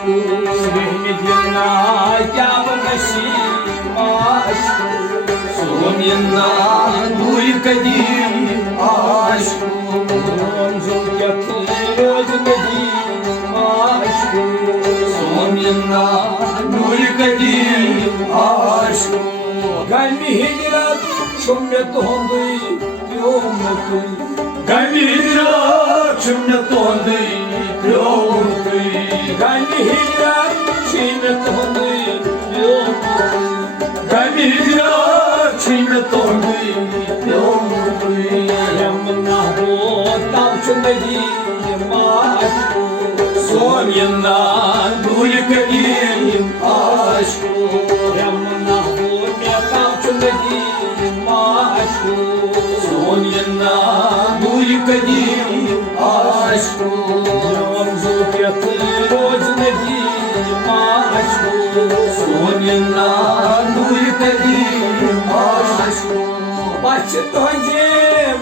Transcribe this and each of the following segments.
aşkı Rahmetinna kâb nasîb aşkı Sominna nur kadim aşkı Onzul özledim aşkı Sominna nur kadim aşkı Kalbi hicrat şummet honduy yomutuy Kalbi hicrat şummet honduy yomutuy Kalbi hicrat şummet honduy yomutuy Kalbi hicrat şummet honduy yomutuy Yamna ho tavşundedim aşkı Sominna nur kadim aşkı Yamna ho tavşundedim aşkı Sominna nur kadim aşkı Yamzul yatır özledim aşkı Sominna nur kadim aşkı Başı tonce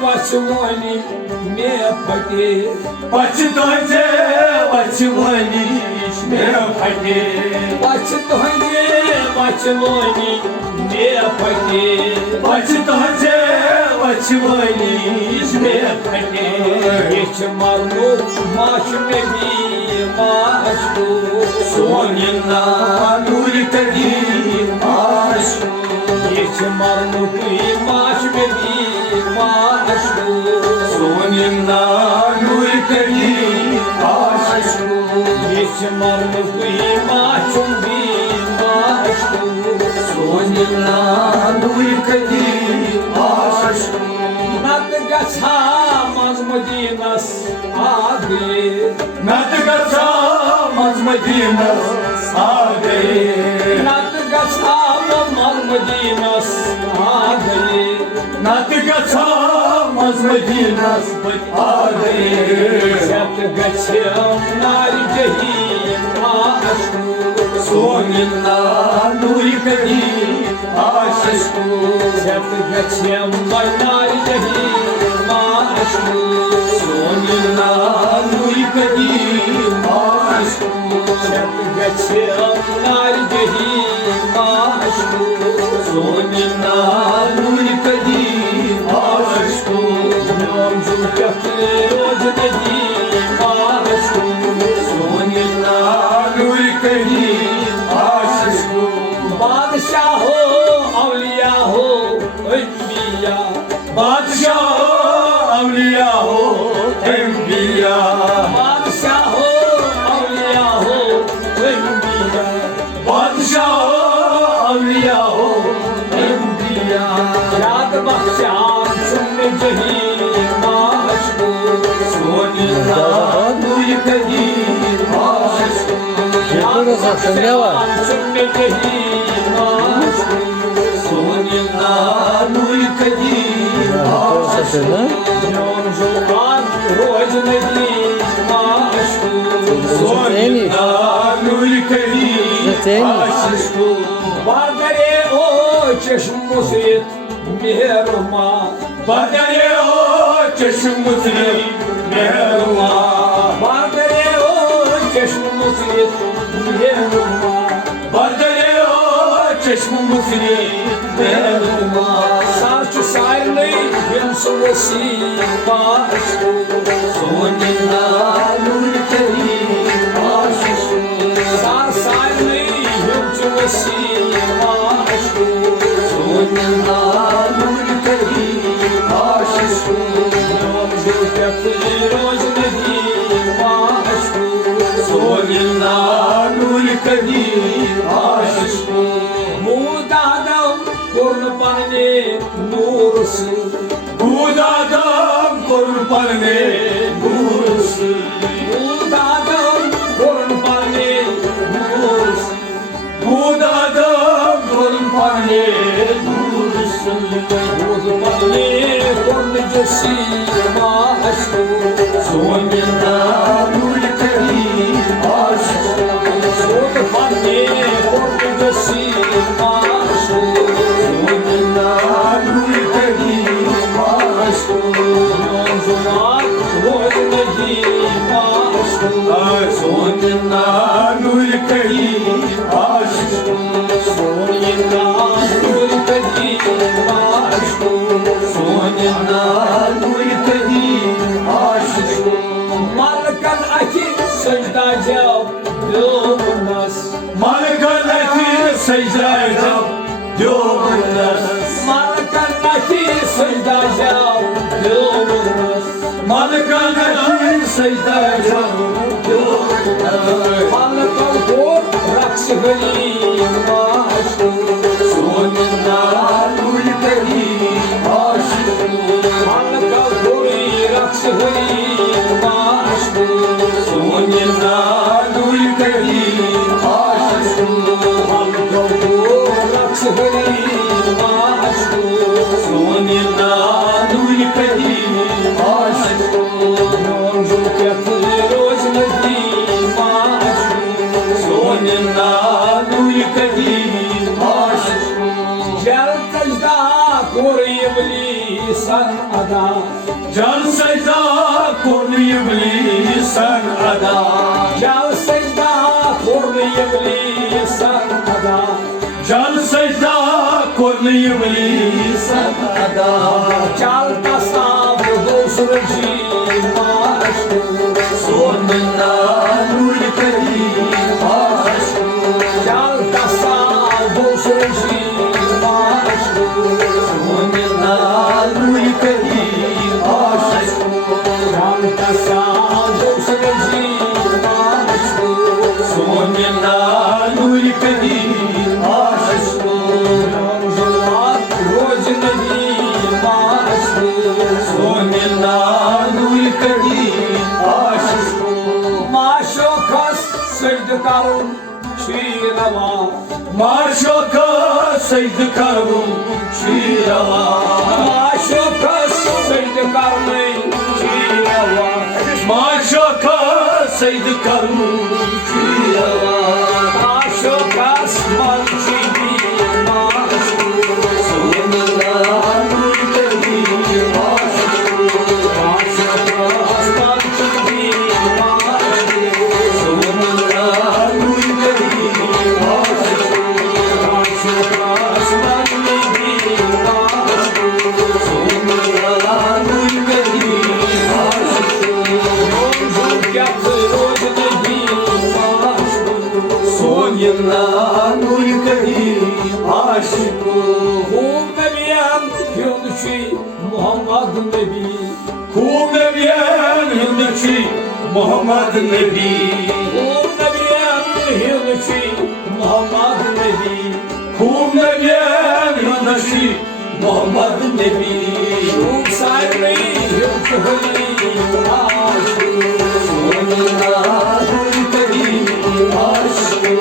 başı moni me phate Başı tonce başı moni me phate Başı tonce başı moni me phate Başı tonce başı moni me phate Geç marnu maş me bi aşkı Sominna nur kadim aşkı Geç marnu maş me bi aşkı Sominna nur kadim aşkı Geç marnu maş me aşkı Sominna nur kadim aşkı Nat gaçamaz Medinas adi Nat gaçamaz Medinas adi Nat gaçamaz Medinas adi Nat gaçamaz Medinas adi Zat gaçam nari cahim aşkı Sominna nur kadim aşkı Zat gaçam nari cahim aşkı Sominna nur kadim aşkı Zat gaçam nari cahim aşkı Sominna nur kadim aşkı Yomzul yatır özledim aşkı Sominna nur kadim aşkı Badşahı avliyahı enbiya Badşahı avliyahı enbiya Badşahı avliyahı enbiya Badşahı avliyahı enbiya Yad bahşan şumne cahim aşkı Sominna nur kadim aşkı Yad bahşan şumne cahim aşkı Sominna nur kadim aşkı Yomzul özledim aşkı Sominna nur kadim aşkı Badare o çeşm musrit mehruma Badare o çeşm musrit mehruma Badare o çeşm musrit mehruma Badare o çeşm musrit mehruma Sarçı sayrlı hemsu vesim aşkı Sominna nur kadim aşkı Sar sayrlı hemsu vesim aşkı Sominna nur kadim aşkı Yomzul yatır özledim aşkı Sominna nur kadim aşkı Mudadam kurbanı nursu Mudadam kurbanı nursu Mudadam kurbanı nursu Mudadam kurbanı nursu Kurbanı kurbanıcısı aşkı Sominna nur kadim aşkı Kurbanı kurbanıcısı aşkı Sominna nur kadim aşkı Yomzul özledim aşkı Sominna nur Karim aşkım Sonuna Nur Karim aşkım Sonuna Nur Karim aşkım Malkan Aki secda cevap Yolunaz Malkan Aki secda cevap Yolunaz Malkan Aki secda cevap Yolunaz Malkan Aki secda cevap Malkan Kur Raksı Ghalim aşkım Sonuna Nur Karim aşkım Malkan Kur Raksı Ghalim aşkım Sonuna Nur Karim aşkım Malkan Kur Raksı Ghalim aşkım Sonuna Nur Karim aşkım Yolculuk yapıyoruz Nedim aşkım Sonuna Nur Karim aşkım Gel secda koruyup lisan ada Can secda koruyup lisan ada Can secda koruyup lisan ada Can secda koruyup lisan ada Çal tasavvuf olsun aşkım Sonuna Nur Karim aşkım Çal tasavvuf olsun aşkım Sonuna Nur Karim aşkım Çal tasavvuf olsun aşkım Sonuna Nur Karim aşkım Yolculuk Nedim aşkım Sonuna Nur Karim aşkım Maşokas Seydi Karun Şirava Maşokas Seydi Karun Şirava Maşokas Seydi Karun Şirava Maşokas Seydi Karun Şirava Maşokas Mançidi aşkım Sonuna Nur Karim aşkım Maşokas Mançidi aşkım Sonuna Nur Karim aşkım Maşokas Mançidi aşkım Sonuna Nur Karim aşkım Yolculuk yapıyoruz Nedim aşkım Sonuna Nur Karim aşkım Kum Nebiyem Yunus'u Muhammed Nebi Kum Nebiyem Yunus'u Muhammed Nebi Kum Nebiyem Yunus'u Muhammed Nebi Kum Nebiyem Yunus'u Muhammed Nebi Şum sahibi Yunus'u aşkım Sonuna Nur Karim aşkım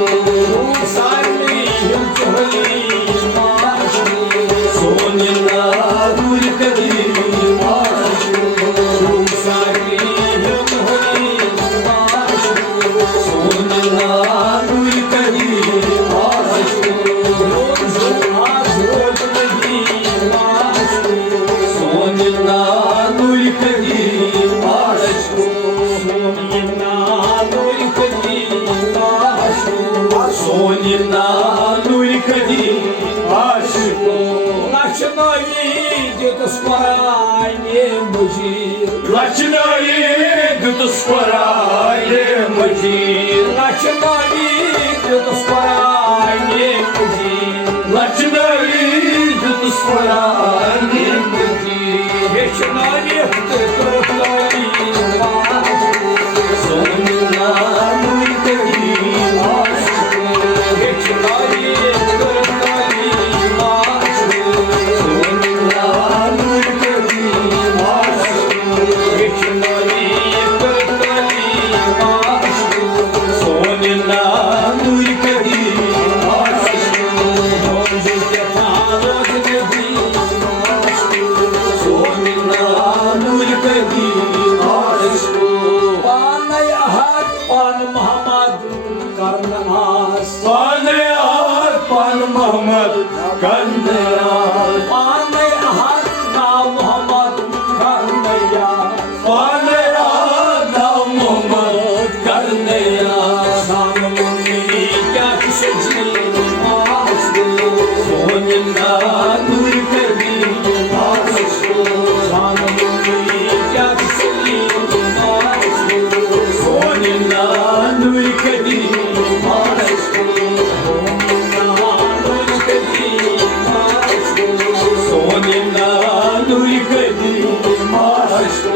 Şum sahibi Yunus'u Sonuna Nur Karim aşkım Şum sahibi Yunus'u aşkım Sonuna Nur Karim aşkım Yolculuk Nedim aşkım Sonuna Nur Karim aşkım Sonuna Nur Karim aşkım Sonuna Nur Karim aşkım Начинаем где-то скоро не мужик Начинаем где-то скоро не мужик Начинаем где-то скоро не мужик Начинаем где-то скоро не мужик Вечерами ты крутой Sonuna Nur Karim aşkım Вечерами крутой Sonuna Nur Karim aşkım Вечерами крутой Sonuna Nur Karim aşkım Yolculuk yapıyoruz Nedim aşkım Sonuna Nur Karim aşkım Bana Ahad Pan Muhammed Karnanas Bana Ahad Pan Muhammed Karnanas Bana Ahad Na Muhammed Karnanas Bana Ahad Na Muhammed Karnanas क्या किसी मास्को सोनिंदा नूर कदी मास्को क्या किसी मास्को सोनिंदा नूर कदी मास्को नूर कदी मास्को सोनिंदा नूर कदी Moscow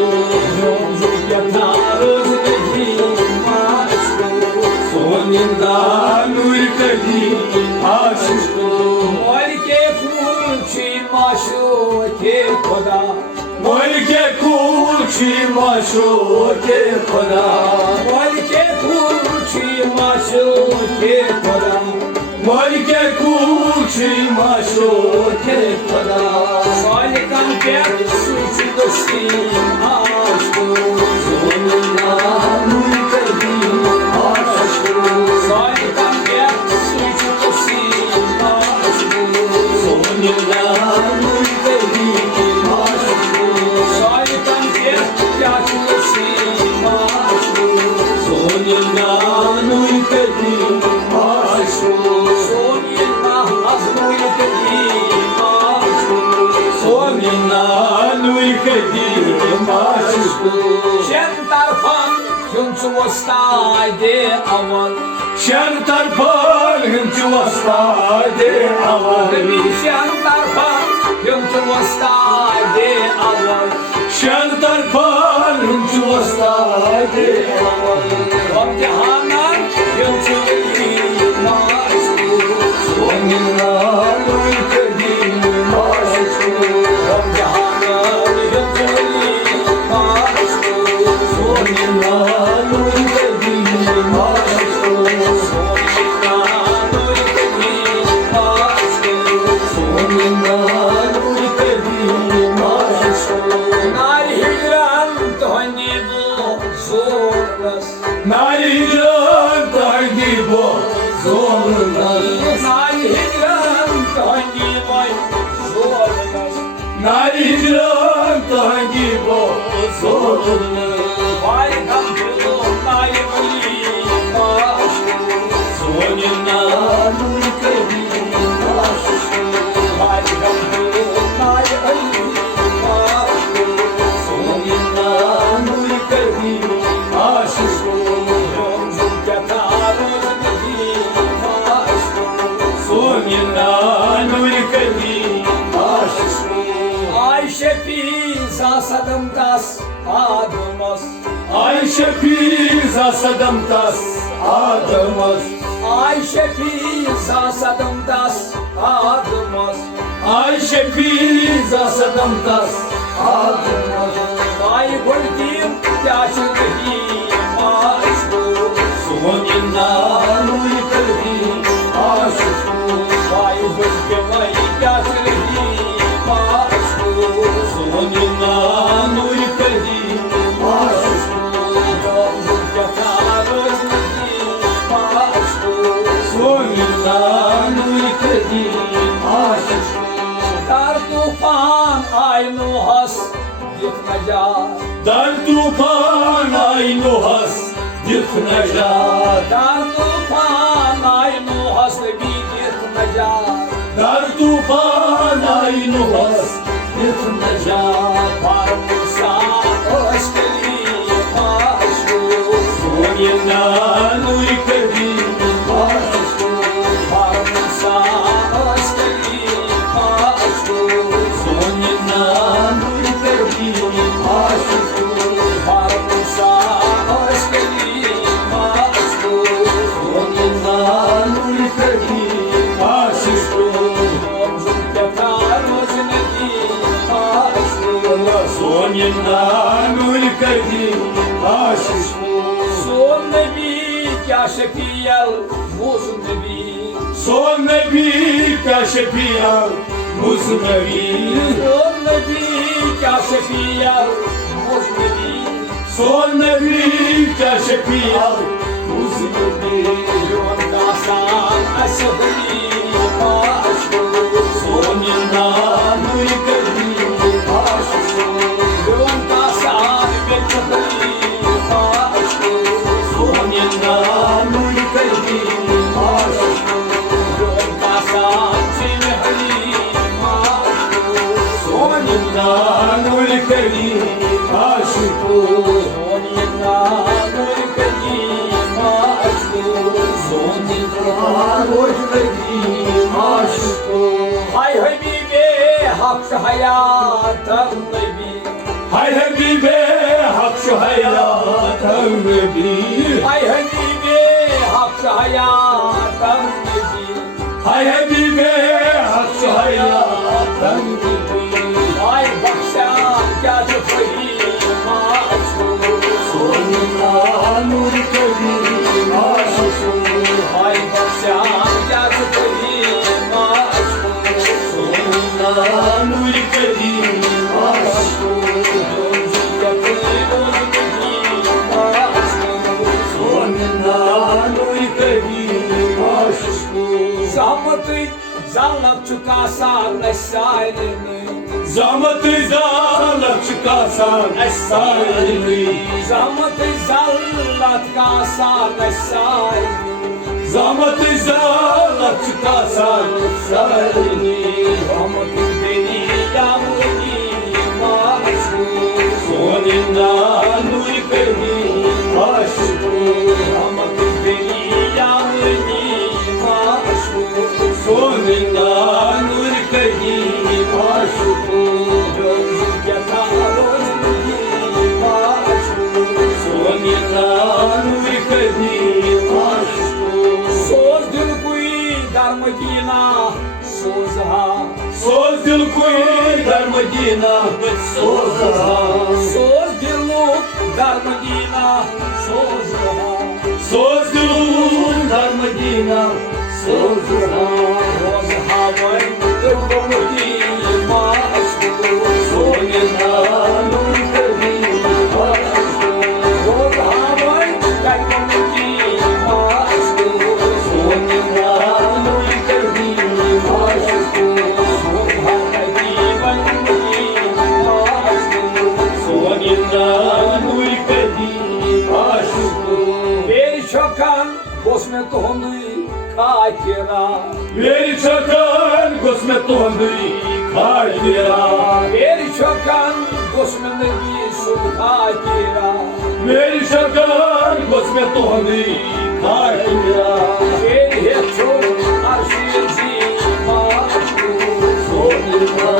Sonunda nur kadi aşko Molke kuchi maşo ke khoda Molke kuchi maşo ke khoda Molke kuchi maşo ke khoda Molke kuchi maşo ke khoda Salikan ke suchi dosti aşko Sonunda nur kadi Şen tarpar hınçı vastayde avar Şen tarpar hınçı vastayde avar Şen tarpar hınçı vastayde avar Vakti hanan hınçı maşku Sonuna ülkedi maşku Vakti hanan hınçı maşku Sonuna ülkedi maşku Nariran taydi bo zorlas Nariran taydi boy zorlas Nariran taydi bo zorlas Vay kampulu vay vali maşku Sonuna nur kadi maşku Vay kampulu vay vali maşku Sonuna nur kadi maşku Ayşe pizza sadım tas adımız Ayşe pizza sadım tas adımız Ayşe pizza sadım tas adımız Ayşe pizza sadım tas adımız Ay buldum yaşlığı maşku Sonunda nur kadi aşku Ay buldum yaşlığı maşku Sonunda nur kadi aşku Yolculuk yatar özledi maşku Sonunda nur kadi aşku Dar tufan aynı has gitmeca Dar tufan aynı has gitmeca Dar tufan aynı has gitmeca Dar tufan aynı has gitmeca Parmusa aşkı maşku Sonunda nur kadi maşku Parmusa aşkı maşku Sonunda nur kadi maşku Parmusa aşkı maşku Sonunda nur kadi maşku Sonunda nur kadi maşku Son nebi kya şefiyal muz nebi Son nebi kya şefiyal muz nebi Son nebi kya şefiyal muz nebi Son nebi kya şefiyal muz nebi Yonda san asabli maşku Sonunda nur kadi maşku Yonda san asabli maşku Sonunda nur kadi Sonunda rojnediyim aşıkım. Hay Habibe hak şu hayatım nebi. Hay Habibe hak şu hayatım nebi. Hay Habibe hak şu hayatım nebi. Hay Habibe hak şu hayatım nebi. Ay bak sen gel fahim aşkım. Sonunda nur kadim aşkım. Ay bak sen gel fahim aşkım. Sonunda nur kadim aşkım. Zamatı zalap çıkarsan esarini. Zamatı zalap çıkarsan esarini. Zamatı zalap çıkarsan esarini. Zamatı zalap çıkarsan esarini. Zamatı beni yağmurlayım aşkım. Sonunda nur kadim aşkım. Zamatı beni yağmurlayım aşkım. Sonunda nur kadim aşkım. Gözlük yatar özledim aşkım. Sonunda nur kadim aşkım. Söz dil kuy darmadina sozha. Söz dil kuy darmadina sozha. Söz diluk darmadina sozha. Söz diluk darmadina sozha. Rozha vay darmadina aşkım. Sonunda nur kadim aşkım. Rozha vay darmadina aşkım. Sonunda nur kadim aşkım. Rozha kadim aşkım. Sonunda nur kadim aşkım. Bir çokan kosmet hondu kajtira. Bir çokan kosmet hondu kajtira. Bir çokan kosmet nebi su kajtira. Bir çokan kosmet hondu kajtira. Bir hecho arşizi maşku. Sonunda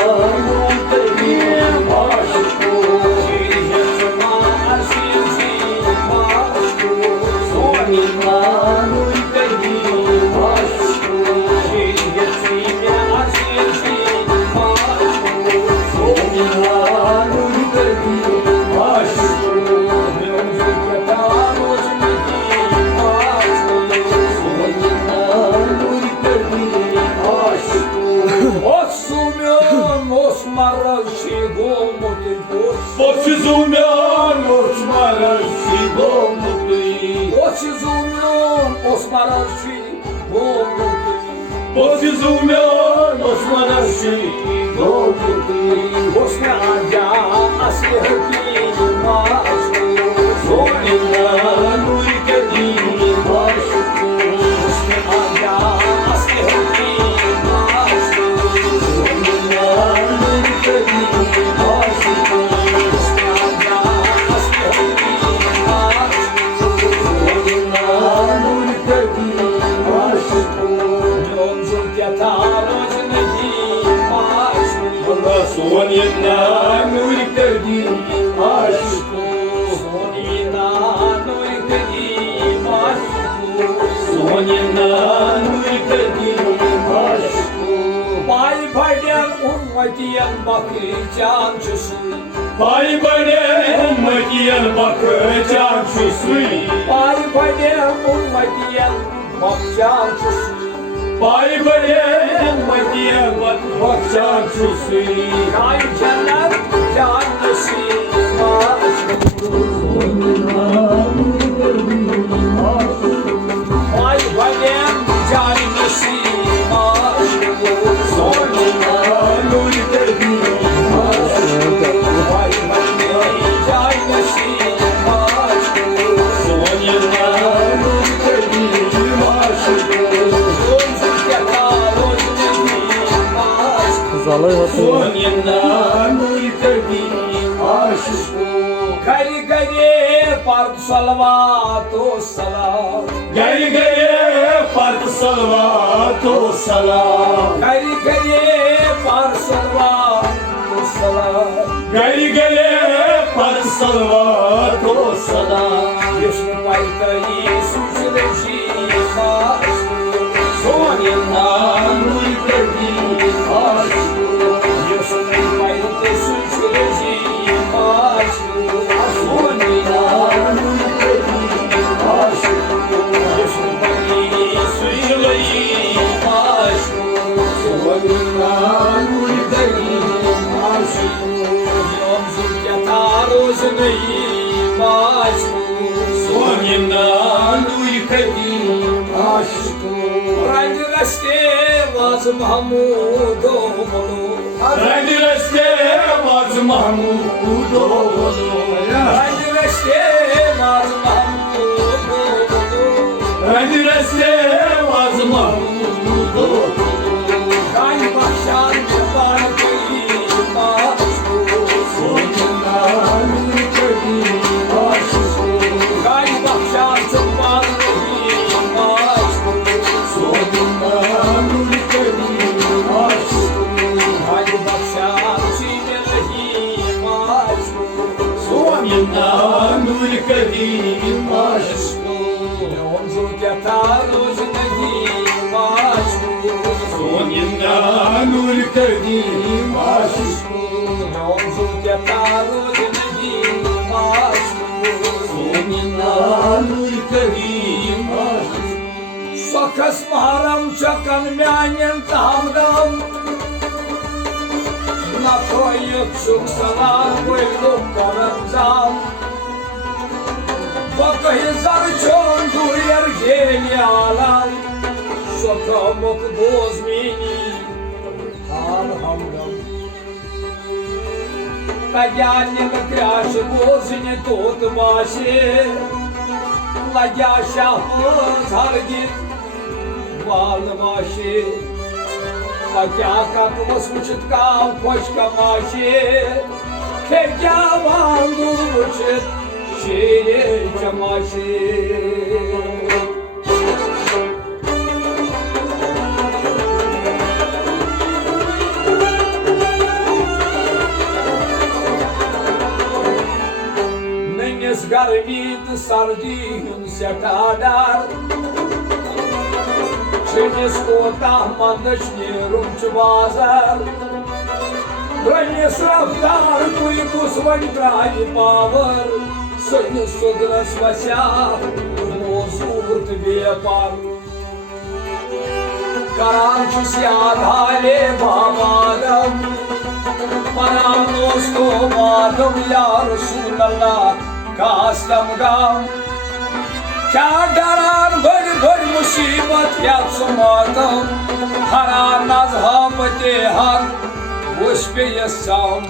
nur kadim aşkım. Bir hecho arşizi maşku. Sonunda nur kadim aşkım. Bir hecho arşizi maşku. Sonunda nur kadim aşkım. Gözlük yatar özledim aşkım. Sonunda nur kadim aşkım. Osumyon osmaraşi gomuti boş. Osumyon osmaraşi gomuti. Osumyon osmaraşi gomuti. Osumyon osmaraşi gomuti. Osmaraşi asli hakim aşkım. Sonunda nur kadim aşkım. Osmaraşi asli hakim aşkım. Sonunda nur kadim aşkım. Osmaraşi asli hakim aşkım. Sonunda nur kadim aşkım. Yolculuk yatar özledim aşkım. Sonunda nur kadim aşkım. Sonunda nur kadim aşkım. Sonunda nur kadim aşkım. Bay baydan ummetiyen bakacağım çusuy. Bay baydan ummetiyen bakacağım çusuy. Bay baydan ummetiyen bakacağım çusuy. Bay baydan ummetiyen bakacağım çusuy. Kay cennet cannesi aşkım. Bay baydan cannesi aşkım. Sonunda nur kadim aşkım. Bay baydan cannesi aşkım. Sonunda nur kadim aşkım. Gözlük yatar özledim aşkım. Sonunda nur kadim aşkım. Gari gari pardu salavato salam. Gari gari सलवातो सलाम गरी गरे पर सलवातो सलाम गरी गरे पर सलवातो सलाम Yeshua paita Iisus regimaș Sonina lui Cădimaș Yeshua paita Iisus regimaș Sonina lui Cădimaș Yeshua paita Iisus regimaș Sonina lui Cădimaș Yom zulketarul znăimaș Sonina lui Cădimaș Ради растеваз Махмудовну Ради растеваз Махмудовну Ради растеваз Махмудовну Ради растеваз Махмудовну Кай бахшан баркы имашку Sonina lui Cădimaș Кай бахшан баркы имашку Sonina lui Cădimaș Кай бахшан имашку Sonina lui Cădimaș Он зулкетару знагимашку Sonina lui Cădimaș Он зулкетару знагимашку Sonina lui Cădimaș Sokas maharam çakan meanen tamdam Na koyup çuksalar koydum karamzam Bakayızar çondur yer geli alan Sokamok bozmini Har hamdam Tagyane kryaşı bozini tutmaşı Lagya şahmız hargit Valmaşı Lagya kakmız uçutkam koşkamaşı Kevya valdur uçut Şirin çamaşı Nănes garmit sardin setadar Через кота мандочни румч базар Пронес рафтар куйку свой трави павар Сойны судра свася Мозурт вепар Karançı siyadhale babadam Manam dostum adım ya Resulallah Kastamgam Kya daran badi badi musibet yapsın adam Hara nazhamete hak Ushpe yasam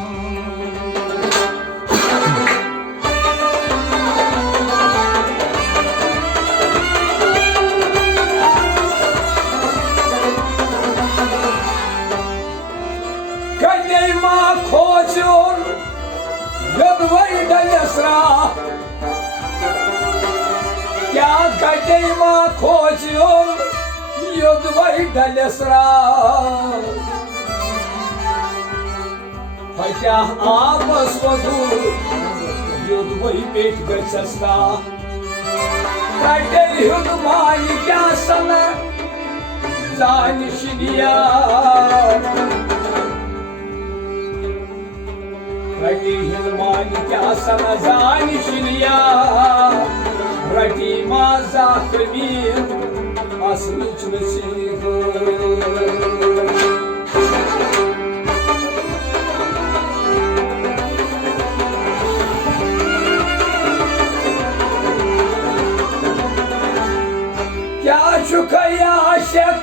Kadeyma koçur Yadvay dalyasra Kya kadeyma koçur Yadvay dalyasra Хотя абас воду Yadvay bet gacasta Kadey yudmay kyasana Zanishiniya Rati hilmani kya samazani shiliya Rati maza khamir asliç nasihu Kya çukaya aşık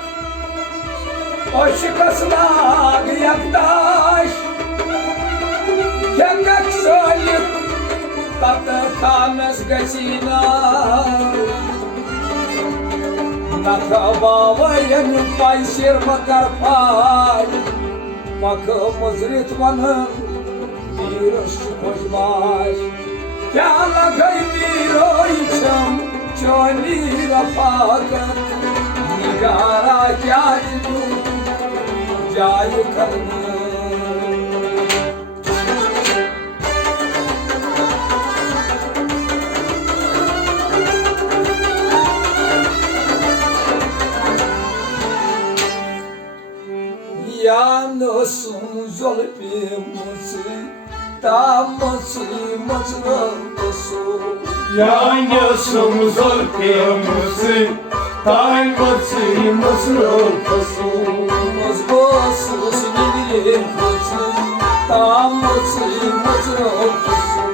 Aşık aslak yaktaş Kengak soyup tatlı kanız gacina Nakabavayan pay sirma karpay Bakımız ritmanın bir ışık koşmaz Kâla gay bir oyçam Çoni rafakat प्यारा क्या जाय कर्म Yanasın zalbimisi Damısı mızrısı Yanasın zalbimisi Damısı mızrısı Mızrısı sinirli kızı Damısı mızrısı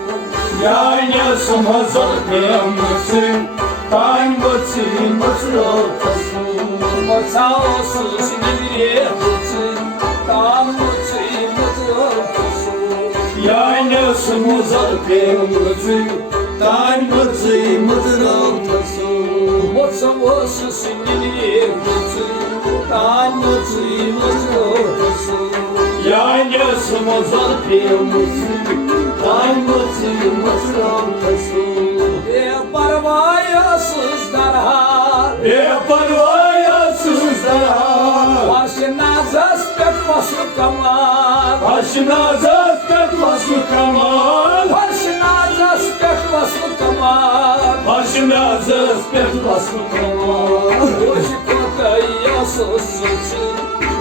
Yanasın zalbimisi Damısı mızrısı Mızrısı sinirli kızı Damısı mızrısı Yanasın zalbimisi Damısı mızrısı Mızrısı sinirli kızı Damısı mızrısı Yanasın zalbimisi Damısı mızrısı Parvayasızlar Parvayasızlar Başına zaspet başı kamal Başına zaspet başı kamal Başına zaspet başı kamal Başına zaspet başı kamal Hoşu kutayasızsın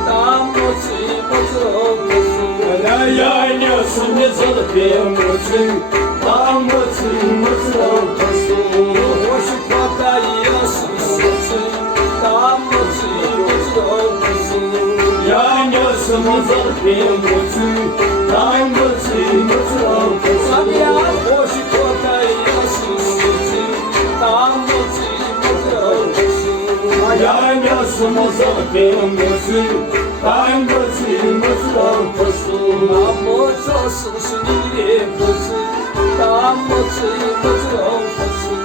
Damısı mızrısı Yanasın zalbimisi Damısı mızrısı Hoşu kutayasızsın Damısı mızrısı Yanasın zalbimisi Damısı mızrısı Sabiha hoşu kutayasızsın Damısı mızrısı Yanasın zalbimisi Damısı mızrısı Damısı sinirli kızı Damısı mızrısı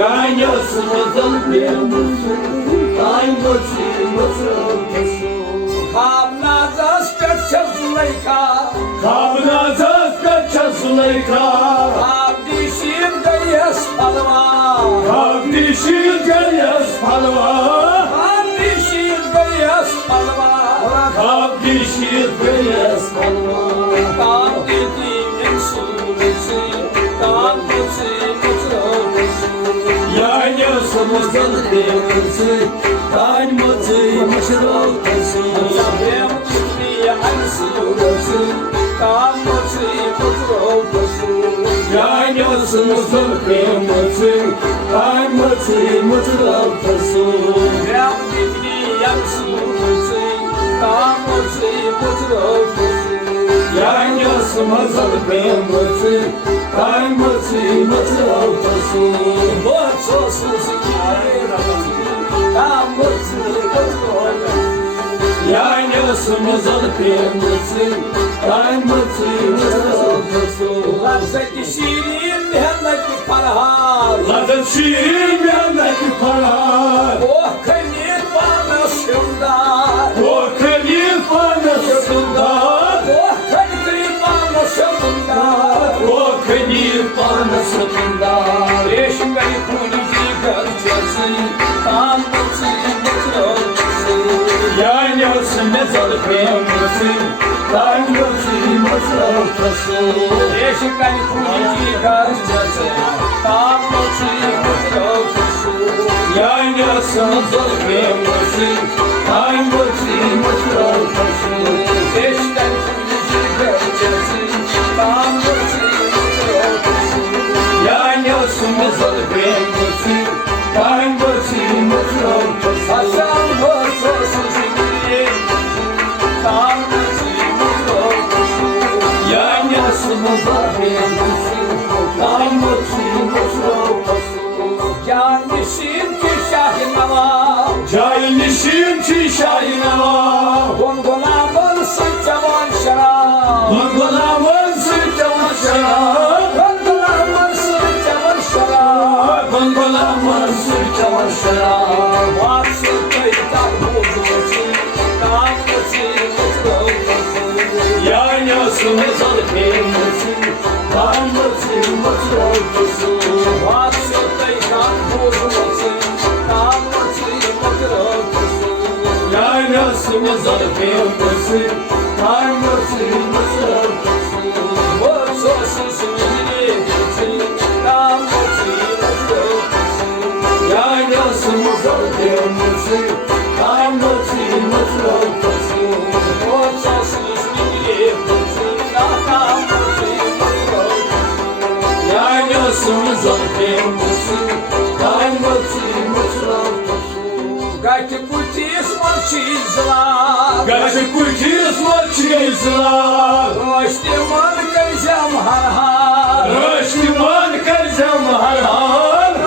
Yanasın zalbimisi Damısı mızrısı Kamna zaspet çazlayka Kabına zaspet çazlayka Abdişim gayes palva Kabdişil gayas palva Abdişim gayes palva Kabdişil gayas palva Abdişim suresi Damısı mızrısı Yanasın zalbimisi Damısı mızrısı Sabem tutmaya ansırası Damısı mızrısı Yanasın zalbimisi Damısı mızrısı Rabbi yansırası Damısı mızrısı Yanasın zalbimisi Damısı mızrısı Mızrısız kirası Damısı mızrısı Yanasın zalbimisi Damısı mızrısı Lazeti şirin hellaki parhal Zaten şiirin yanındaki para Oh kanit bana şundar O kalif anasından Oh kanit bana şundar O kalif anasından Eşimleri kunici karçası Damısı mızrısı Yanasın zalbimisi Damısı mızrısı Eşimleri kunici karçası Damısı mızrısı Yanasın zalbimisi Damısı mızrısı Eşimleri kunici karçası Damısı mızrısı Yanasın zalbimisi Damısı mızrısı Hasan Hırsosu sinirli Damısı mızrısı Yanasın zalbimisi Damısı mızrısı Gelmişim ki şahinama Cahilmişim ki şahine var Gongolamın sıçaman şarap Gongolamın sıçramış şarap Gongolamın sıçaman şarap Gongolamın sıçramış şarap Vaksı kıyıdan huzusu Damısı mızrısı Yanasın zalbimisi Damısı mızrısı Vaksı kıyıdan huzusu Damısı mızrısı Gati putis marchizla, Gati putis marchizla, Roshtiman karzam har, Roshtiman karzam har,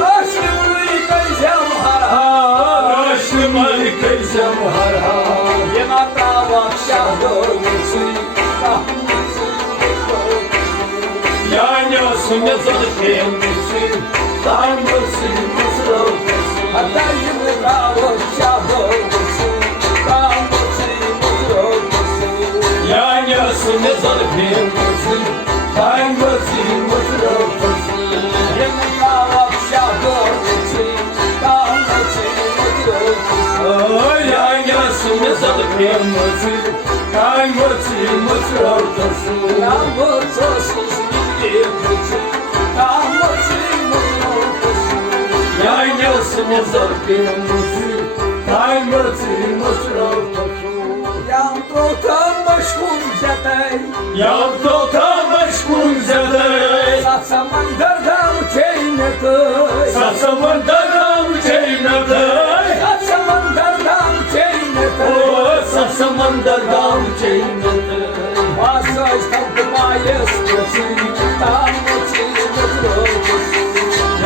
Roshtiman karzam har, Roshtiman karzam har. Yena tavak şahdormisi, Yanıyorsun ne zalkemisi, Tanrısın mısrafısın. Hatta yine tavak şahdormisi, Yanıyorsun ne zalkemisi, Tanrısın mısrafısın. Yena tavak şahdormisi, Yanıyorsun ne zalkemisi, Tanrısın mısrafısın. Yanıyorsun ne zalkemisi, Tanrısın mısrafısın. Yam totam maşgul zatay, Yam totam maşgul zadey, Satsamandardam çeynetay, Satsamandardam çeynetay, Satsamandardam çeynetay, Satsamandardam çeynetay. Vasaj tantımayız kesin, Tanrıçın mutlukusun.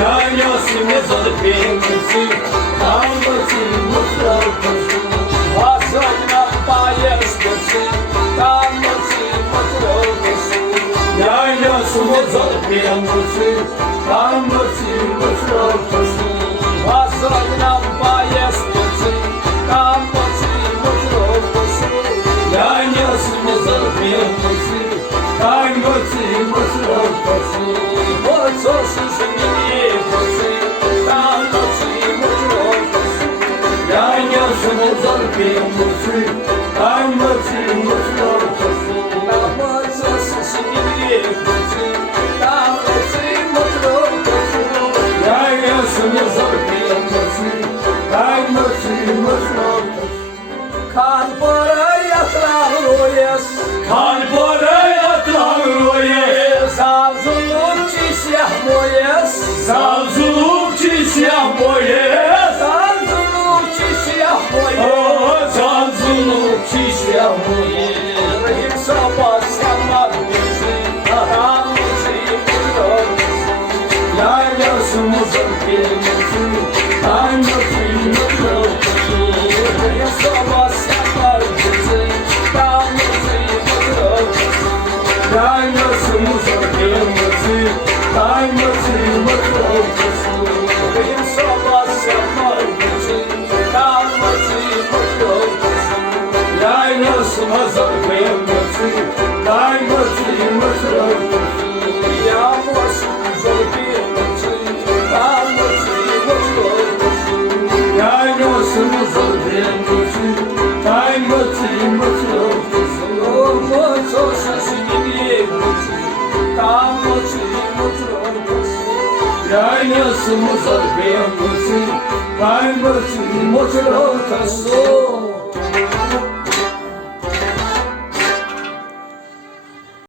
Yanıyorsun ne zalkemisi, Tanrısın mısrafısın. Vasaj tantımayız kesin, Tanrıçın mutlukusun. Yanıyorsun ne zalkemisi, Tanrısın mısrafısın. Vasaj tantımayız kesin, Tanrıçın mutlukusun. Yanıyorsun ne zalkemisi, Tanrısın mısrafısın. Mutlusuz gidiyorsun, Tanrıçın mutlukusun. Yanıyorsun ne zalkemisi, Tanrısın mısrafısın. Mutlusuz gidiyorsun, Tanrıçın mutlukusun. Yanıyorsun ne zalkemisi, Tanrısın mısrafısın. Kan para yatağıyız, Kalbore yatağıya, Savzuluk çisyah boyuz, Savzuluk çisyah boya, Savzuluk çisyah boyuz. Savzuluk çisyah boya. Rahim sabah sanmak için, Tanrıçın mutlukusun. Yanıyorsun ne zalkemisi, Tanrısın mısrafısın. Rahim sabah sanmak için, Tanrıçın mutlukusun. Yanıyorsun ne zalkemisi, Tanrısın mısrafısın. Rahim sabah sanmak için, Tanrıçın mutlukusun. Yanıyorsun ne zalkemisi, Tanrısın mısrafısın. Yağmursun zalkim için, Tanrıçın mutlukusun. Yanıyorsun ne zalkemisi, Tanrısın mısrafısın. Mutlusuz gidiyorsun, Tanrıçın mutlukusun. Yanıyorsun ne zalkemisi, Tanrısın mısrafısın. Mutlukusun.